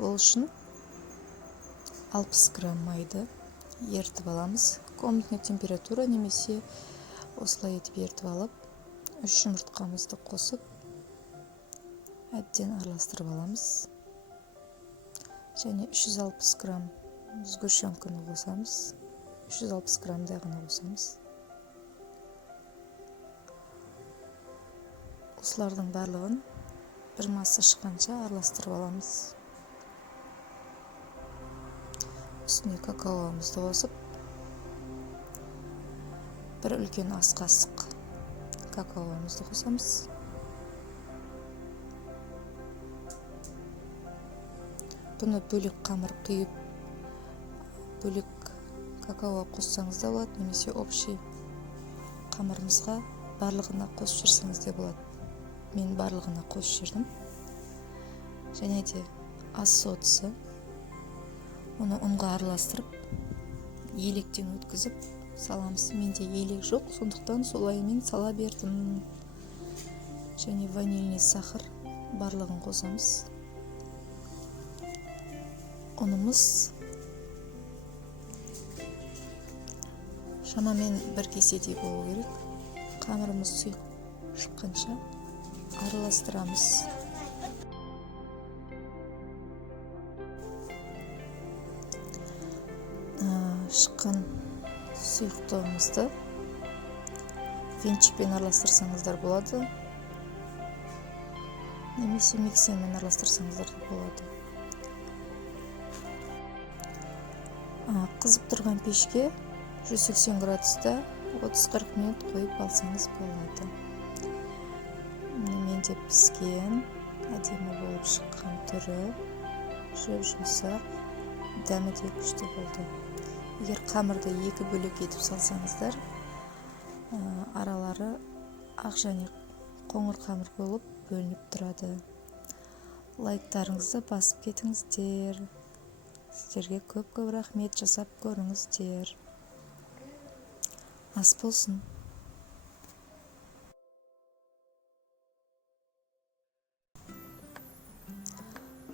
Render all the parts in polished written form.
Ол үшін 60 грамм майды ертіп аламыз. Комнатный температура немесе осылай етіп ертіп алып, 3 жұмыртқамызды қосып, әбден араластырып аламыз. Және 360 грамм сгущенканы қосамыз. 360 граммдай ғана қосамыз. Осылардың барлығын бір масса шыққанша араластырып аламыз. Үстіне какаоымызды қосып, бір үлкен ас қасық какаоымызды қосамыз. Бұны бөлек қамыр құйып, бөлек какао қоссаңыз да болады, немесе общий қамырымызға барлығына қосып жүрсеңіз де болады. Мен барлығына қосып жүрдім. Және де ас содасы. Оны ұнға араластырып, електен өткізіп саламыз. Менде елек жоқ, сондықтан солаймен сала бердім. Және ванильный сахар барлығын қосамыз. Ұнымыз шамамен бір кеседей болу керек. Қамырымыз сұйық шыққанша араластырамыз. Шыққан сұйықтығымызды венчикпен араластырсаңыздар болады, немесе миксермен араластырсаңыздар болады. Қызып тұрған пешке 180 градуста 30-40 минут қойып алсаңыз болады. Менде піскен, әдемі болып шыққан түрі, жұмсақ, дәмі де күшті болды. Егер қамырды екі бөлек етіп салсаңыздар, аралары ақ және қоңыр қамыр болып бөлініп тұрады. Лайктарыңызды басып кетіңіздер. Сіздерге көп рахмет, жасап көріңіздер. Ас болсын.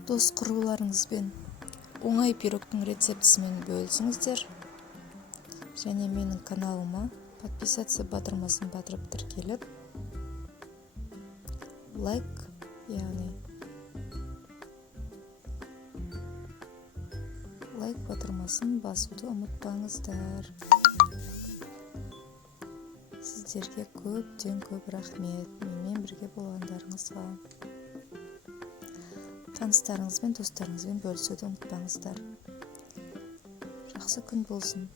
Дос құрбыларыңызбен оңай пирогтың рецептісімен бөлісіңіздер. Және менің каналыма подписаться батырмасын батырып тіркеліп, лайк, яғни лайк батырмасын басуды ұмытпаңыздар. Сіздерге көптен көп рахмет, менімен бірге болғандарыңызға. Таныстарыңызбен, достарыңызбен бөлісуді ұмытпаңыздар. Жақсы күн болсын.